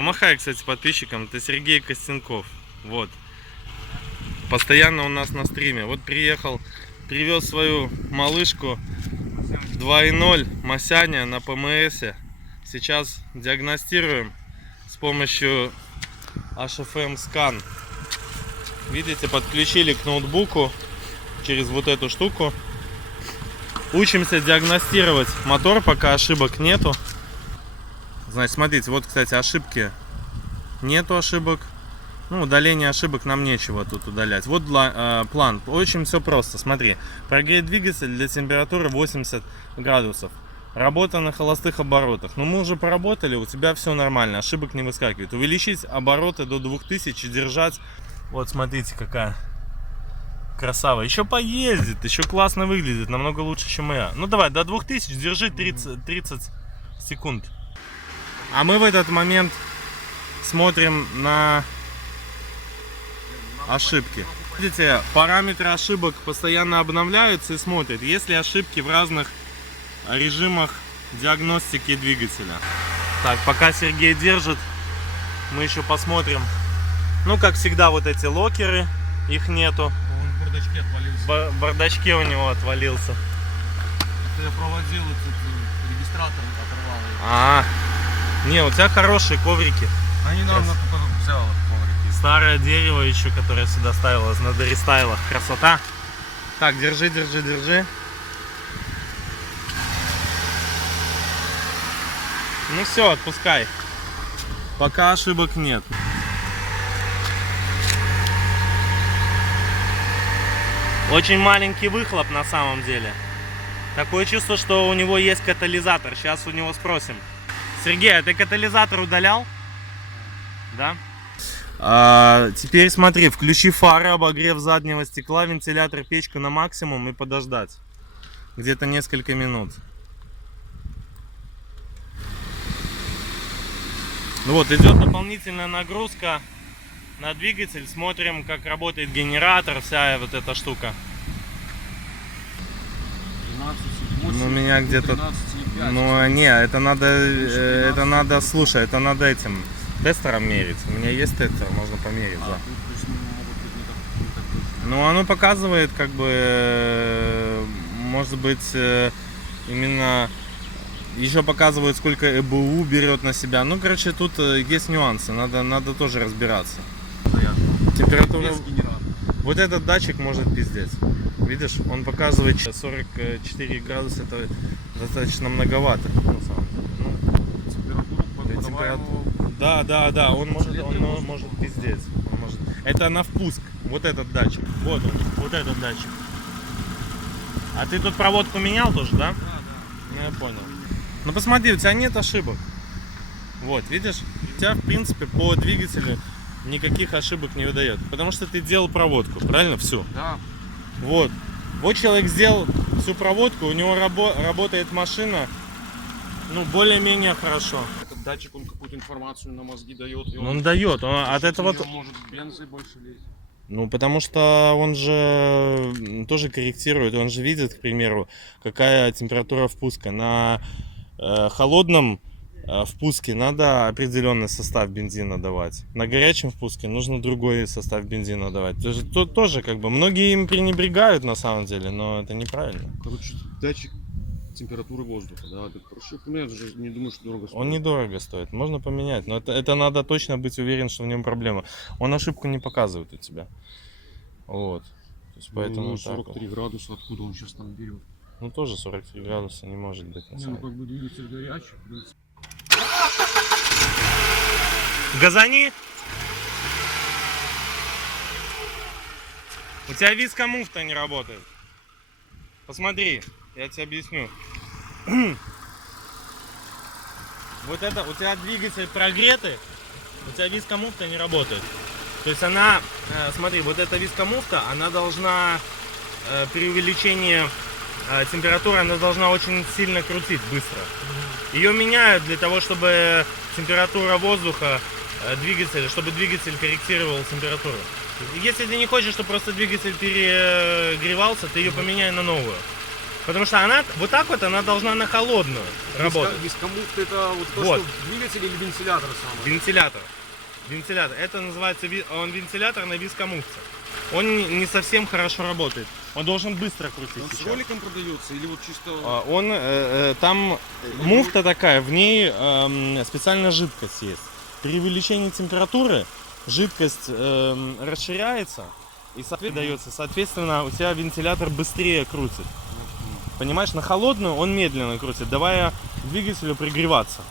Помахай, кстати, подписчикам. Это Сергей Костенков. Вот. Постоянно у нас на стриме. Вот приехал, привез свою малышку 2.0 Масяня на ПМС. Сейчас диагностируем с помощью HFM Scan. Видите, подключили к ноутбуку через вот эту штуку. Учимся диагностировать мотор, пока ошибок нету. Значит, смотрите, вот, кстати, ошибки. Нету ошибок. Ну, удаление ошибок нам нечего тут удалять. Вот план. Очень все просто. Смотри, прогреть двигатель для температуры 80 градусов. Работа на холостых оборотах. Ну, мы уже поработали, у тебя все нормально, ошибок не выскакивает. Увеличить обороты до 2000 и держать. Вот, смотрите, какая красава. Еще поездит, еще классно выглядит, намного лучше, чем я. Ну, давай, до 2000 держи 30 секунд. А мы в этот момент смотрим на ошибки. Видите, параметры ошибок постоянно обновляются и смотрят, есть ли ошибки в разных режимах диагностики двигателя. Так, пока Сергей держит, мы еще посмотрим. Ну, как всегда, вот эти локеры, их нету. Он в бардачке отвалился. В бардачке у него отвалился. Это я проводил, этот регистратор оторвал. Не, у тебя хорошие коврики. Они нам взял коврики. Старое дерево еще, которое сюда ставилось на дорестайлах. Красота. Так, держи. Ну все, отпускай. Пока ошибок нет. Очень маленький выхлоп на самом деле. Такое чувство, что у него есть катализатор. Сейчас у него спросим. Сергей, а ты катализатор удалял? Да? Теперь смотри, включи фары, обогрев заднего стекла, вентилятор, печку на максимум и подождать. Где-то несколько минут. Ну вот, идет дополнительная нагрузка на двигатель. Смотрим, как работает генератор, вся вот эта штука. 12,8, у меня где-то... 13,5. Ну не, это надо, слушай, это надо этим тестером мерить. У меня есть тестер, можно померить, да. Ну оно показывает, как бы, может быть, именно... Еще показывает, сколько ЭБУ берет на себя. Ну, короче, тут есть нюансы, надо тоже разбираться. Температура... Вот этот датчик может пиздеть. Видишь, он показывает 44 градуса, это достаточно многовато. На самом деле. Да, он может пиздеть. Это на впуск, вот этот датчик. Вот он, вот этот датчик. А ты тут проводку менял тоже, да? Да. Ну, я понял. Ну посмотри, у тебя нет ошибок. Вот, видишь, у тебя в принципе по двигателю никаких ошибок не выдает. Потому что ты делал проводку, правильно? Всю. Да. Вот. Вот человек сделал всю проводку, у него работает машина, ну, более-менее хорошо. Этот датчик, он какую-то информацию на мозги дает. И Он дает, от этого... Может бензы больше лезть. Ну, потому что он же тоже корректирует, он же видит, к примеру, какая температура впуска. На холодном впуске надо определенный состав бензина давать. На горячем впуске нужно другой состав бензина давать. То есть, тут тоже как бы многие им пренебрегают на самом деле, но это неправильно. Короче, датчик температуры воздуха, да, это проще поменять, уже не думаю, что дорого стоит. Он недорого стоит, можно поменять, но это надо точно быть уверен, что в нем проблема. Он ошибку не показывает у тебя. Вот. То есть, поэтому 43 градуса, откуда он сейчас там берет? Ну тоже 43 градуса не может быть. На Ну как бы двигатель горячий. Газани! У тебя вискомуфта не работает. Посмотри, я тебе объясню. Вот это, у тебя двигатель прогретый, у тебя вискомуфта не работает. То есть она, смотри, вот эта вискомуфта, она должна при увеличении температуры, она должна очень сильно крутить быстро. Ее меняют для того, чтобы температура воздуха двигателя, чтобы двигатель корректировал температуру. Если ты не хочешь, чтобы просто двигатель перегревался, ты ее поменяй на новую. Потому что она вот так вот она должна на холодную работать. Вискомуфт это вот то, Вот. что двигатель или вентилятор самый? Вентилятор. Вентилятор. Это называется он вентилятор на вискомуфте. Он не совсем хорошо работает. Он должен быстро крутить. Он с сейчас. роликом продается или вот чисто... Там муфта такая, в ней специальная жидкость есть. При увеличении температуры жидкость расширяется и дается. Соответственно, у тебя вентилятор быстрее крутит. Понимаешь, на холодную он медленно крутит, давая двигателю пригреваться.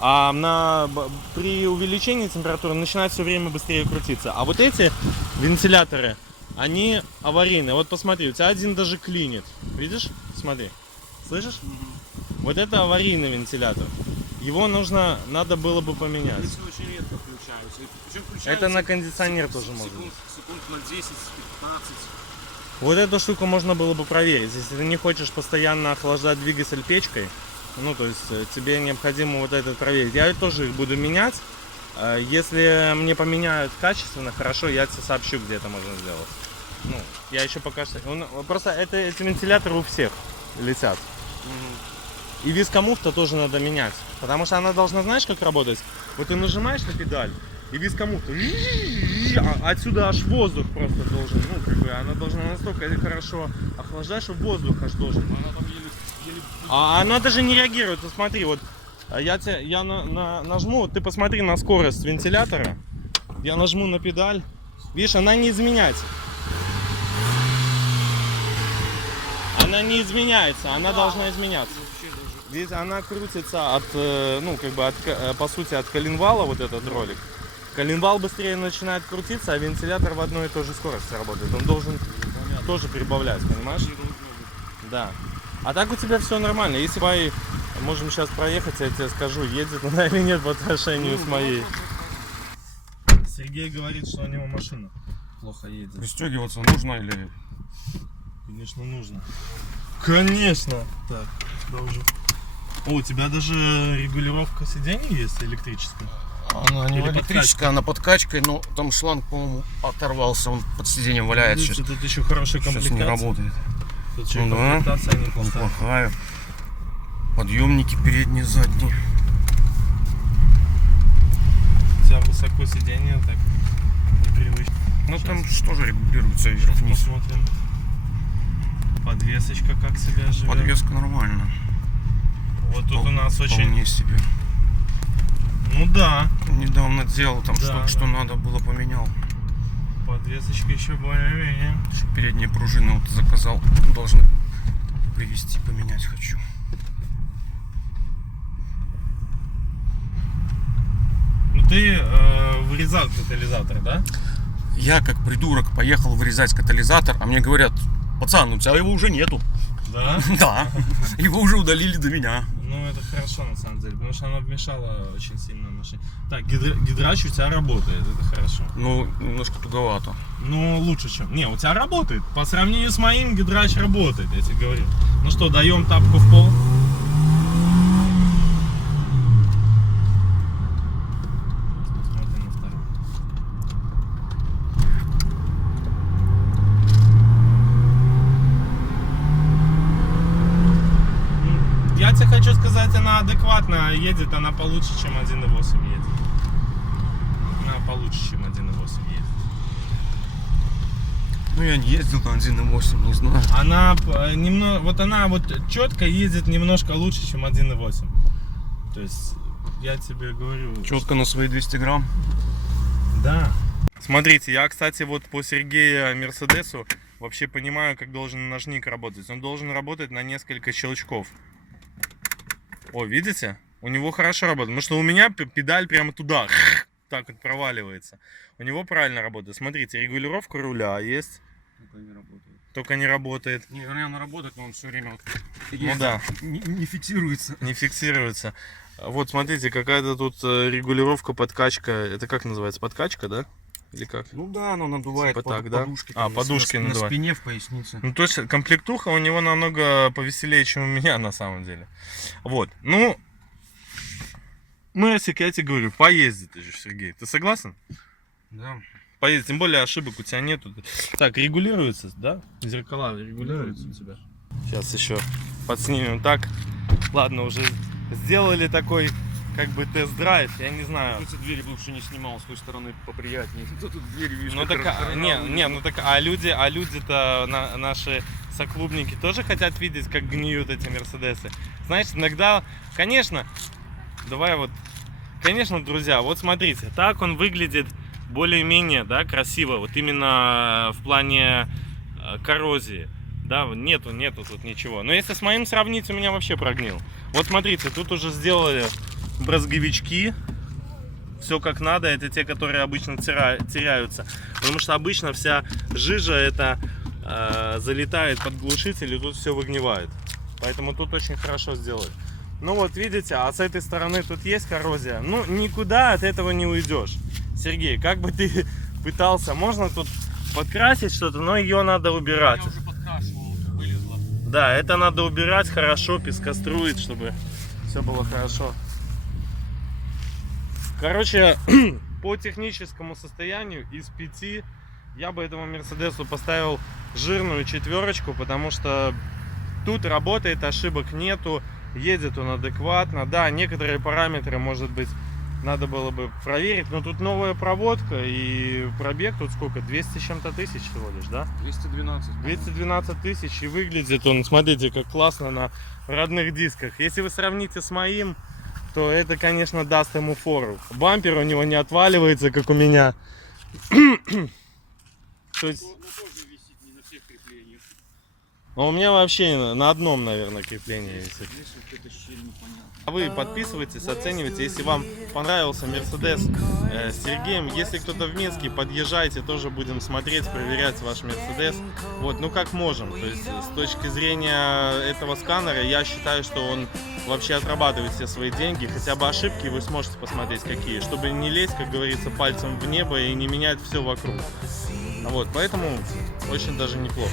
А при увеличении температуры начинает все время быстрее крутиться. А вот эти вентиляторы, они аварийные. Вот посмотри, у тебя один даже клинит. Видишь? Смотри. Слышишь? Вот это аварийный вентилятор. Его надо было бы поменять. Если очень редко включаются. Причем включаются Это на кондиционер тоже можно. Секунд на 10-15. Вот эту штуку можно было бы проверить. Если ты не хочешь постоянно охлаждать двигатель печкой, ну то есть тебе необходимо вот это проверить. Я тоже их буду менять. Если мне поменяют качественно, хорошо, я тебе сообщу, где это можно сделать. Ну, я еще пока что... Просто эти вентиляторы у всех летят. И вискомуфта тоже надо менять. Потому что она должна, знаешь, как работать? Вот ты нажимаешь на педаль, и вискомуфта... Отсюда аж воздух просто должен... Ну, как бы, она должна настолько хорошо охлаждать, что воздух аж должен. Она там еле... А она даже не реагирует. Вот смотри, вот я нажму, вот ты посмотри на скорость вентилятора. Я нажму на педаль. Видишь, она не изменяется. Она не изменяется, она должна изменяться. Здесь она крутится от, ну, как бы, по сути, от коленвала, вот этот ролик. Коленвал быстрее начинает крутиться, а вентилятор в одной и той же скорости работает. Он должен тоже прибавлять, понимаешь? Да. А так у тебя все нормально. Если мы можем сейчас проехать, я тебе скажу, едет она или нет по отношению с моей. Сергей говорит, что у него машина плохо едет. Пристегиваться нужно или... Конечно, нужно. Конечно. Так, должен. О, у тебя даже регулировка сидений есть электрическая? Она не Или электрическая, она подкачкой, но там шланг, по-моему, оторвался, он под сиденьем валяется. Видите, тут еще хорошая Сейчас комплектация. не работает. Тут еще Ну да, комплектация неплохая. неплохая. Подъемники передние, задние. У тебя высоко сиденье, так непривычно. Ну Сейчас. там что же регулируется вверх-вниз. Посмотрим. Подвесочка как себя живет. Подвеска нормально. Вот тут у нас очень... Вполне себе. Ну да. Недавно делал, там Да, что надо было, поменял. Подвесочка еще более-менее. Еще передние пружины вот заказал, должны привезти, поменять хочу. Ну ты вырезал катализатор, да? Я как придурок поехал вырезать катализатор, а мне говорят: пацан, у тебя его уже нету. Да? Да, его уже удалили до меня. Ну это хорошо на самом деле, потому что она мешала очень сильно машине. Так, гидрач у тебя работает, это хорошо. Ну, немножко туговато. Ну лучше чем. Не, у тебя работает. По сравнению с моим гидрач работает, я тебе говорю. Ну что, даем тапку в пол. Смотрим на второй. Я тебе хочу сказать, она адекватно едет, она получше, чем 1.8 едет. Она получше, чем 1.8 едет. Ну, я не ездил на 1.8, не знаю. Она немного, вот она вот четко ездит немножко лучше, чем 1.8. То есть, я тебе говорю... Четко на свои 200 грамм. Да. Смотрите, я, кстати, вот по Сергею Мерседесу вообще понимаю, как должен ножник работать. Он должен работать на несколько щелчков. О, видите? У него хорошо работает. Потому что у меня педаль прямо туда, так вот проваливается. У него правильно работает. Смотрите, регулировка руля есть. Только не работает. Только не работает. Не, вернее, она работает, но он все время вот Ну да. не фиксируется. Не фиксируется. Вот, смотрите, какая-то тут регулировка, подкачка. Это как называется? Подкачка, да? Или как? Ну да, оно надувает Типа так, да? подушки. А, там, подушки на надувает. спине, в пояснице. Ну, то есть комплектуха у него намного повеселее, чем у меня на самом деле. Вот. Ну, Мерсик, я тебе говорю, поезди ты же, Сергей. Ты согласен? Да. Поезди, тем более ошибок у тебя нету. Так, регулируется, да? Зеркала регулируются у тебя. Сейчас еще подснимем так. Ладно, уже сделали такой как бы тест-драйв, я не знаю. Тут двери лучше не снимал, с той стороны поприятнее. Тут двери вижу. Ну так, а люди-то наши соклубники тоже хотят видеть, как гниют эти Мерседесы. Знаешь, иногда, конечно, конечно, друзья, вот смотрите, так он выглядит более-менее, да, красиво, вот именно в плане коррозии. Да, нету тут ничего. Но если с моим сравнить, у меня вообще прогнил. Вот смотрите, тут уже сделали брызговички. Все как надо. Это те, которые обычно теряются. Потому что обычно вся жижа это залетает под глушитель и тут все выгнивает. Поэтому тут очень хорошо сделали. Ну вот видите, а с этой стороны тут есть коррозия. Ну никуда от этого не уйдешь. Сергей, как бы ты пытался, можно тут подкрасить что-то, но ее надо убирать. Я уже подкрашивал, вылезла. Да, это надо убирать хорошо, пескоструить, чтобы все было хорошо. Короче, по техническому состоянию из 5 я бы этому Мерседесу поставил жирную 4, потому что тут работает, ошибок нету, едет он адекватно. Да, некоторые параметры, может быть, надо было бы проверить, но тут новая проводка и пробег тут сколько? 200 с чем-то тысяч всего лишь, да? 212. 212 тысяч, и выглядит он, смотрите, как классно на родных дисках. Если вы сравните с моим, то это, конечно, даст ему фору. Бампер у него не отваливается, как у меня. То есть... тоже висит не на всех креплениях. А у меня вообще на одном, наверное, креплении висит. Здесь вот эта щель непонятна. А вы подписывайтесь, оценивайте. Если вам понравился Мерседес с Сергеем, если кто-то в Минске, подъезжайте, тоже будем смотреть, проверять ваш Мерседес. Вот, ну как можем. То есть с точки зрения этого сканера, я считаю, что он вообще отрабатывает все свои деньги. Хотя бы ошибки вы сможете посмотреть какие, чтобы не лезть, как говорится, пальцем в небо и не менять все вокруг. Вот, поэтому очень даже неплохо.